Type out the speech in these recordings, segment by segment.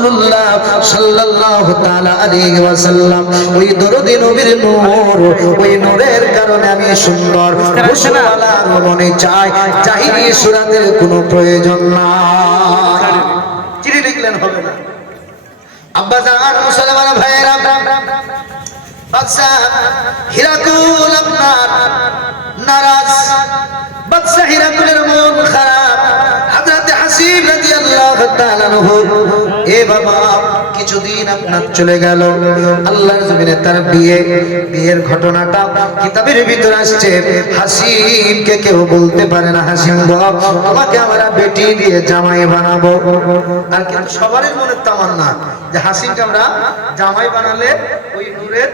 রাসূলুল্লাহ সাল্লাল্লাহু তাআলা আলাইহি ওয়াসাল্লাম। ওই দরুদে নবীর নূর, ওই নূরের কারণে আমি সুন্দর খুশওয়ালা মনে চাই, জাহিরি সূরাতের কোনো প্রয়োজন নাই। চিঠি লিখলেন হবে না। আব্বা জান মুসলমান ভাইরা, বাদশা হিরাকুল আপনার নারাজ, বাদশা হিরাকুলের মন খারাপ। হযরত হাসিব রাদিয়াল্লাহু তাআলা আনহু, এ বাবা কিছুদিন আপনার চলে গেল, আল্লাহর জমিনে তার বিয়ের ঘটনাটা কিতাবের ভিতরে আসছে। হাসিবকে কেউ বলতে পারে না, হাসিম গো আমাকে আমরা বেটি দিয়ে জামাই বানাবো। আর কিন্তু সবারই মনের তামান্না যে হাসিমকে আমরা জামাই বানালে ওই নূরের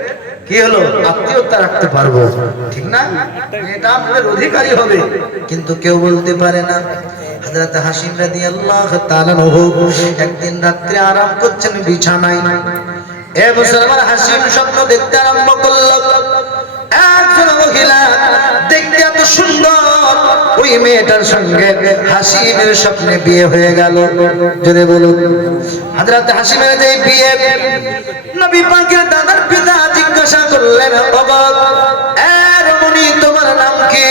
কি হলো আত্মীয়তা রাখতে পারবো, ঠিক না? এটা আমাদের অধিকারী হবে, কিন্তু কেউ বলতে পারে না। হযরত হাসিম রাদিয়াল্লাহু তাআলা আনহু একদিন রাত্রে আরাম করছেন বিছানায়। এ মুসলমান, হাসিম স্বপ্ন দেখতে আরম্ভ করল। একজন মহিলা দেখতে এত সুন্দর, ওই মেয়েটার সঙ্গে হাসিমের স্বপ্নে বিয়ে হয়ে গেল। জোরে বলুন। হযরত হাসিমের যে বিয়ে, নবী পাকের দাদার পিতা জিজ্ঞাসা করলেন, বাবা এ রমণী তোমার নাম কি?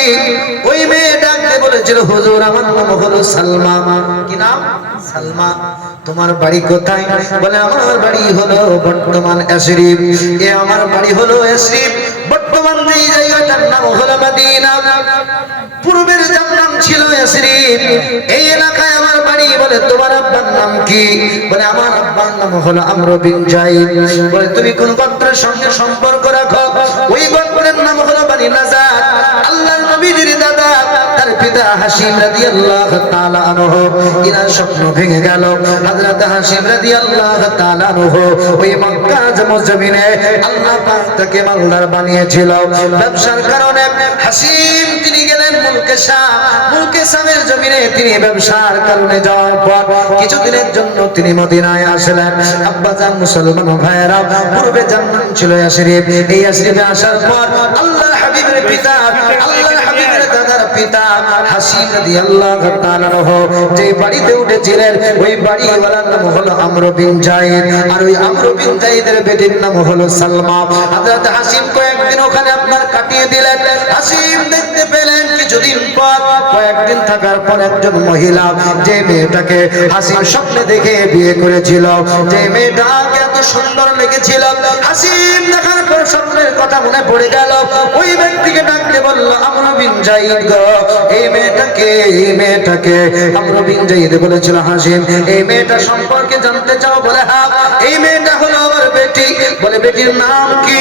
ওই মেয়ে ডাকতে বলেছিল, হুজুর আমার নাম হলো সালমা। কি নাম? সালমা। তোমার বাড়ি কোথায়? বলে আমার বাড়ি হলো বর্তমান ইয়াসরিব। এ আমার বাড়ি হলো ইয়াসরিব, বর্তমান এই জায়গাটার নাম হলো মদিনা, পূর্বের যার নাম ছিল ইয়াসরিব। এই এলাকায় আমার বাড়ি। বলে তোমার আব্বার নাম কি? বলে আমার আব্বার নাম হলো আমর বিন যায়েদ। বলে তুমি কোন গোত্রের সঙ্গে সম্পর্ক রাখো? ওই গোত্রের নাম হলো বনি নাজার। আল্লাহর নবীর দাদা, তার পিতা হাসিম রাদিয়াল্লাহু তাআলা আনহু, ইনার স্বপ্ন ভেঙে গেল। হযরত হাসিম রাদিয়াল্লাহু তাআলা আনহু ওই মক্কা জমিনে আল্লাহ পাক তাকে মালদার বানিয়েছিল ব্যবসার কারণে। হাসিম তিনি গেলেন মুলকে শাম। মুলকে শামের জমিনে তিনি ব্যবসার কারণে যাওয়ার পর কিছুদিনের জন্য তিনি মদিনায় আসলেন। আব্বাজান মুসলমান ভাইয়েরা, পূর্বে যার নাম ছিল ইয়াসরিব, এই ইয়াসরিবে আসার পর আল্লাহর হাবিবের পিতা, আল্লাহর হাবিবের দাদার পিতা হাসিম রাদিয়াল্লাহু তাআলা আনহু যে বাড়িতে উঠেছিলেন, ওই বাড়িওয়ালার নাম হলো আমর বিন যায়েদ। আর ওই আমর বিন যায়েদের বেটির নাম হলো সালমা। হযরত হাসিম কয়েকদিন ওখানে আপনার কাটিয়ে দিলেন। হাসিম দেখতে পেলেন কিছুদিন পর, কয়েকদিন থাকার পর একজন মহিলা, যে মেয়েটাকে হাসিম স্বপ্নে দেখে বিয়ে করেছিল, যে মেয়েটাকে এত সুন্দর লেগেছিল, হাসিম দেখার পর স্বপ্নের কথা মনে পড়ে গেল। ওই ব্যক্তিকে ডাকতে বলল, আমর বিন যায়েদ গো, এই মেয়েটাকে আমর বিন যায়েদ বলেছিল হাসিম, এই মেয়েটা সম্পর্কে জানতে চাও? বলে হ্যাঁ, এই মেয়েটা হলো আমার বেটি। বলে বেটির নাম কি?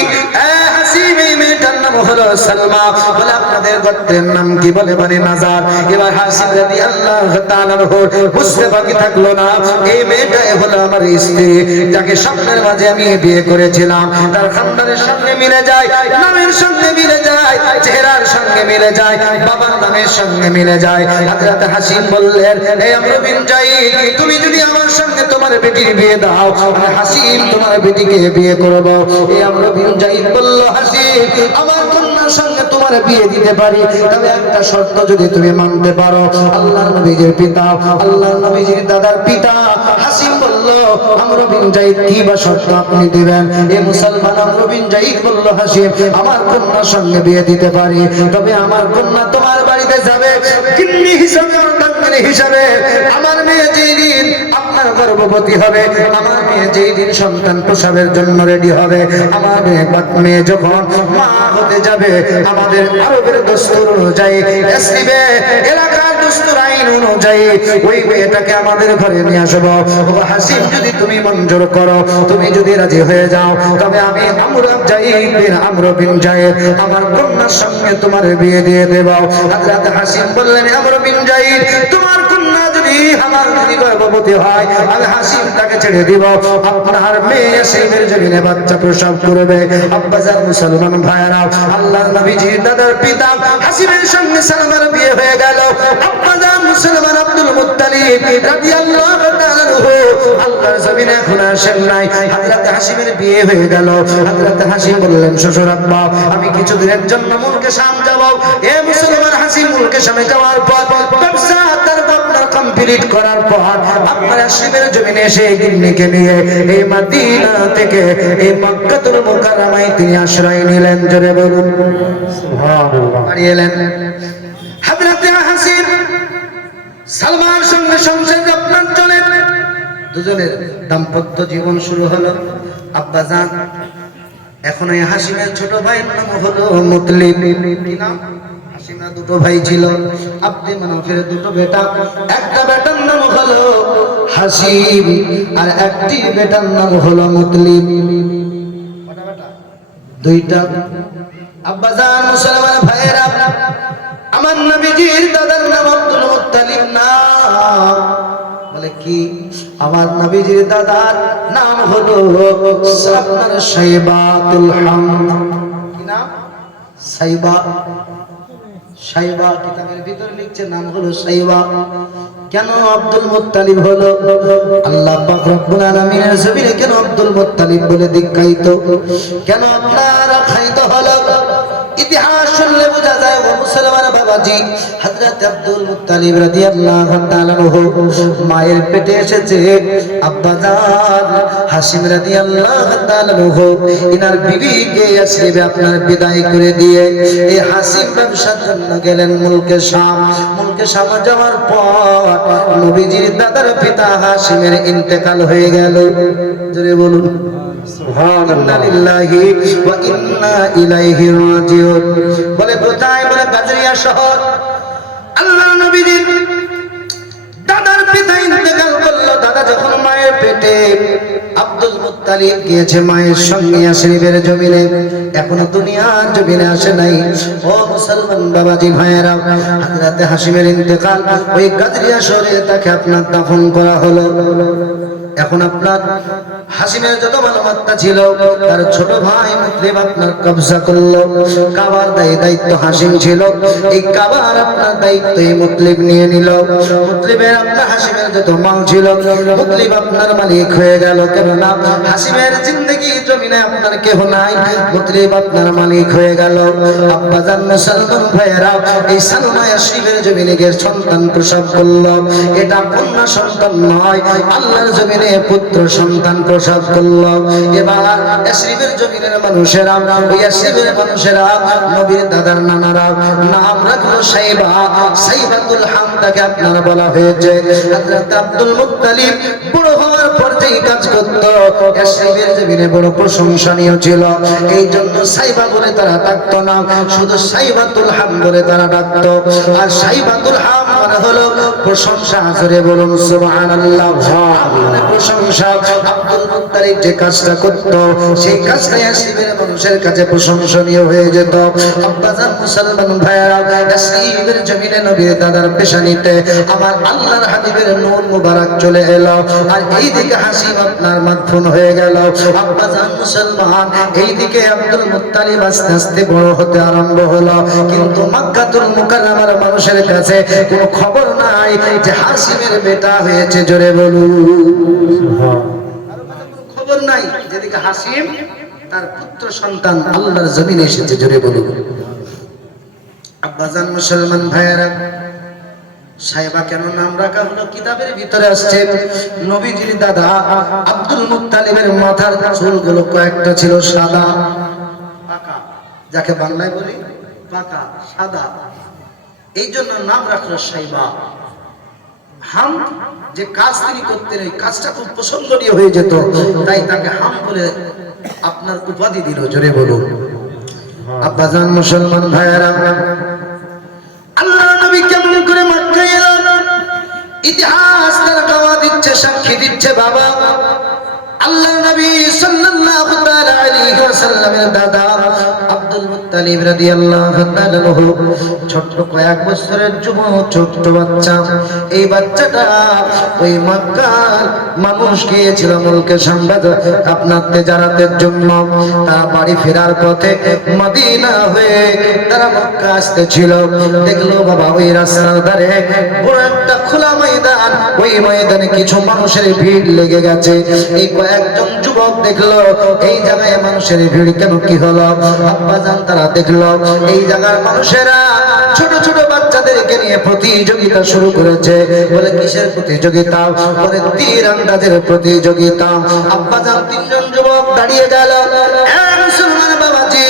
হাসিম, এই মেয়েটার নাম হলো সালমা। বলে আপনাদের গোত্রের নাম কি? বলে বনি নাজার। এবার হাসিম রাদিয়াল্লাহু তাআলা আনহু বুঝতে বাকি থাকলো না, এই মেয়েটাই হলো আমার স্ত্রী, যাকে স্বপ্নের মাঝে আমি বিয়ে করেছিলাম। তার খানদানের সঙ্গে মিলে যায়, নামের সঙ্গে মিলে যায়, চেহারার সঙ্গে মিলে যায়, বাবার নামের সঙ্গে মিলে যায়। হযরত হাসিম বললেন, হে আমর বিন যায়েদ, তুমি যদি আমার সঙ্গে তোমার বেটির বিয়ে দাও, আমি হাসিম তোমার বেটিকে বিয়ে করব। এই আমর বিন যায়েদ বলল, হাসিম আমার কন্যার সঙ্গে তোমার বিয়ে দিতে পারি, তবে একটা শর্ত যদি তুমি মানতে পারো। আল্লাহর নবীর পিতা, আল্লাহর নবীর দাদার পিতা হাসিম বলল, আমর বিন যায়েদ কি বা শর্ত আপনি দিবেন? এই মুসলমান আমর বিন যায়েদ বলল, হাসিম আমার কন্যার সঙ্গে বিয়ে দিতে পারি, তবে আমার কন্যা তোমার বাড়িতে যাবে কিন্নি হিসাবে, অর্ধাঙ্গিনী হিসাবে। আমার মেয়ে যেই দিন আপনার গর্ভবতী হবে, আমার মেয়ে যেই দিন সন্তান প্রসবের জন্য রেডি হবে, আমার মেয়ে যখন মা হতে যাবে, আমাদের আরবের দস্তুর অনুযায়ী, ইয়াসরিবে এলাকার দস্তুর আইন অনুযায়ী ওই মেয়েটাকে আমাদের ঘরে নিয়ে আসবো। হাসিম যদি তুমি মঞ্জুর করো, তুমি যদি রাজি হয়ে যাও, তবে আমি আমর বিন যায়েদ আমার কন্যার সঙ্গে তোমার বিয়ে দিয়ে দেব। হযরত হাসিম বললেন, আমর বিন যায়েদ তোমার কন্যা যদি আমার যদি গর্ভবতী হয়, আমি হাসিম তাকে ছেড়ে দিব, আপনার মেয়ে ইয়াসরিবের জমিনে বাচ্চা প্রসব করবে। আব্বাজান মুসলমান ভাইরা, আল্লাহর নবীজির দাদার পিতা হাসিমের সঙ্গে সালমার বিয়ে হয়ে গেল। আব্বাজান মুসলমান আব্দুল মুত্তালিব রাদিয়াল্লাহু তাআলা আনহু আল্লাহর জমিনে এখন আসেন নাই। হযরত হাসিমের বিয়ে হয়ে গেল। হযরত হাসিম বললেন, শ্বশুর আব্বা আমি কিছুদিনের জন্য মুলকে শাম যাব। এ মুসলমান, হাসিম মুলকে শামে যাওয়ার পর ব্যবসা তার আপনার কমপ্লিট করার পর আপনার হাশিমের জমিনে এসে গিন্নিকে নিয়ে এই মদিনা থেকে এই মক্কাতুল মুকাররমায় তিনি আশ্রয় নিলেন। জোরে বলুন সুবহানাল্লাহ। বাড়ি এলেন হযরতে হাসিম সালমার সঙ্গে সংসার আপনার চলে, দুজনের দাম্পত্য জীবন শুরু হলো। আব্বাজান এখন এই হাসিমের ছোট ভাইয়ের নাম হলো মুতলিব। কি নাম? হাসিমের দুটো ভাই ছিল, আব্দে মানাফের দুটো বেটা। একটা বেটার নাম হলো হাসিম আর একটি বেটার নাম হলো মুতলিব। কটা বেটা? দুইটা। আব্বাজান মুসলমান ভাইয়েরা, আমার নবীজির দাদার নাম আব্দুল মুত্তালিব না। বলে কি? আমার নবীজির দাদার নাম হলো আপনার সাইবাতুল হামদ। কি নাম? সাইবা। সাইবা কিতাবের ভিতর লিখছে নাম হলো সাইবা। কেন আব্দুল মুত্তালিব হলো? আল্লাহ পাক রব্বুল আলামিনের জমিনে কেন আব্দুল মুত্তালিব বলে দীক্ষিত? কেন আপনার আখ্যায়িত হলো? ইতিহাস শুনলে বোঝা যায় ও মুসলমান বাবাজি, হযরত আব্দুল মুত্তালিব রাদিয়াল্লাহু তাআলা আনহু মায়ের পেটে এসেছে আব্বাজান হাসিম রাদিয়াল্লাহু তাআলা আনহু ইনার বিবিকে ইয়াসরিবে আপনার বিদায় করে দিয়ে এই হাসিম ব্যবসার জন্য গেলেন মুলকে শাম। মুলকে শাম যাওয়ার পর নবীজির দাদার পিতা হাসিমের ইন্তেকাল হয়ে গেল। জোরে বলুন সুবহানাল্লাহ। লিল্লাহি ওয়া ইন্না ইলাইহি রাজিউন। বলে কোথায়? বলে গাজরিয়া শহর। আল্লাহ নবীজির দাদার পিতা ইন্তেকাল করলো। দাদা যখন মায়ের পেটে, আব্দুল মুত্তালিব গিয়েছে মায়ের সঙ্গে ইয়াসরিবের জমিনে, এখনো দুনিয়ার জমিনে আসে নাই। ও মুসলমান বাবাজি ভাইয়েরা, হযরত হাসিমের ইন্তেকাল ওই গাজরিয়া শহরে তাকে আপনার দাফন করা হলো। এখন আপনার হাসিমের যত মালমাত্তা ছিল তার ছোট ভাই মুতলিব আপনার কবজা করলো। কাবার দায়িত্ব হাসিম ছিল, এই কাবার আপনার দায়িত্ব এই মুতলিব নিয়ে নিল। মুতলিবের আপনার হাসিমের যত মাল ছিল মুতলিব আপনার মালিক হয়ে গেল। কেননা হাসিমের জিন্দেগি জমিনে আপনার কেহ নাই, মুতলিব আপনার মালিক হয়ে গেল। আব্বাজান মুসলমান ভাইয়েরা, এই সালমা ইয়াসরিবের জমিনে গিয়ে সন্তান প্রসব করলো। এটা কন্যা সন্তান নয়, আল্লাহর জমিনে পুত্র সন্তান প্রসব করলো। এবার ইয়াসরিবের জমিনের মানুষেরা, ওই ইয়াসরিবের মানুষেরা নবীর দাদার নানারা নাম রাখলো সাইবা। সাইবাতুল হামদাকে আপনারা বলা হয়েছে। হযরত আব্দুল মুত্তালিব বড় হওয়ার পর যেই কাজ করতো ইয়াসরিবের জমিনে বড় প্রশংসনীয় ছিল, এই জন্য সাইবা বলে তারা ডাকতো না, শুধু সাইবাতুল হাম বলে তারা ডাকতো। আর সাইবাতুল হাম মানে হলো প্রশংসা। জোরে বলুন সুবহানাল্লাহ। প্রশংসা। আব্দুল মুত্তালিব যে কাজটা করতো সেই কাজটা ইয়াসরিবের মানুষের কাছে প্রশংসনীয় হয়ে যেত। আব্বাজান মুসলমান ভাইয়েরা, ইয়াসরিবের জমিনে নবীর দাদার পেশানিতে আমার আল্লাহর হাবিবের নূর মুবারক চলে এলো। আর এইদিকে হাসিম আপনার মাদফুন হয়ে গেল। আব্বাজান মুসলমান, এইদিকে আব্দুল মুত্তালিব আস্তে আস্তে বড় হতে আরম্ভ হলো। কিন্তু মক্কাতুল মুকাররমার মানুষের কাছে কোনো খবর নাই যে হাসিমের বেটা হয়েছে। জোরে বলুন খবর নাই যেদিকে হাসিম তার পুত্র সন্তান আল্লাহর জমিনে এসেছে। জোরে বলুন। আব্বাজান মুসলমান ভাইয়েরা, সাইবা কেন নাম রাখা হলো? কিতাবের ভিতরে আসছে নবীজির দাদা আব্দুল মুত্তালিবের মাথার চুলগুলো কয়েকটা ছিল সাদা পাকা, যাকে বাংলায় বলি পাকা সাদা, এই জন্য নাম রাখলো সাইবা। হাম যে কাজ তিনি করতেন এই কাজটা খুব পছন্দনীয় হয়ে যেত, তাই তাকে হাম বলে আপনার উপাধি দিল। জোরে বলুন। আব্বাজান মুসলমান ভাইয়েরা, আল্লাহ নবী কেমন করে মক্কায় এলেন ইতিহাস তার গাওয়া দিচ্ছে, সাক্ষী দিচ্ছে। বাবা আল্লাহ নবী সাল্লাল্লাহু তাআলা আলাইহি ওয়াসাল্লামের দাদা আব্দুল মুত্তালিব রাদিয়াল্লাহু তাআলা আনহু ছোট্ট কয়েক বছরের যুবক, ছোট্ট বাচ্চা। এই বাচ্চাটা ওই মক্কার মানুষ গিয়েছিল মুলকে সংবাদ আপনার তেজারাতের জন্য। তারা বাড়ি ফেরার পথে মদিনা হয়ে তারা মক্কা আসতেছিল। দেখলো বাবা ওই রাস্তার ধারে বড় একটা খোলা ময়দান, ওই ময়দানে কিছু মানুষের ভিড় লেগে গেছে। এই কয়েকজন যুবক দেখলো এই জায়গায় মানুষের ভিড় কেন, কি হলো? আব্বাজান তারা দেখলো এই জায়গার মানুষেরা ছোট ছোট বাচ্চাদেরকে নিয়ে প্রতিযোগিতা শুরু করেছে। বলে কিসের প্রতিযোগিতা? বলে তীর আন্দাজের প্রতিযোগিতা। আব্বাজান তিনজন যুবক দাঁড়িয়ে গেল। মুসলমান বাবাজি,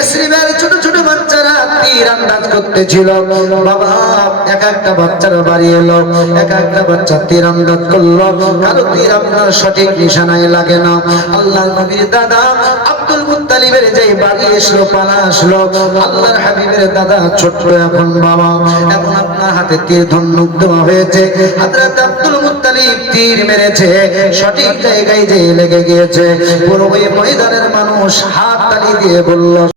ইসরায়েলের ছোট ছোট বাচ্চারা তীর আন্দাজ করতেছিল। বাবা এক একটা বাচ্চার বাড়ি এলো, এক একটা বাচ্চা তীর আন্দাজ করলো। কারো তীর আপনার সঠিক নিশানায় লাগে না। আল্লাহর নবীর দাদা আব্দুল মুত্তালিবের যে বাড়ি এসলো, পালা আসলো। আল্লাহর হাবিবের দাদা ছোট্ট এখন বাবা, এখন আপনার হাতে তীর ধনুক দেওয়া হয়েছে। হযরত আব্দুল মুত্তালিব তীর মেরেছে, সঠিক জায়গায় যে লেগে গিয়েছে। পুরো ওই ময়দানের মানুষ হাত তালি দিয়ে বলল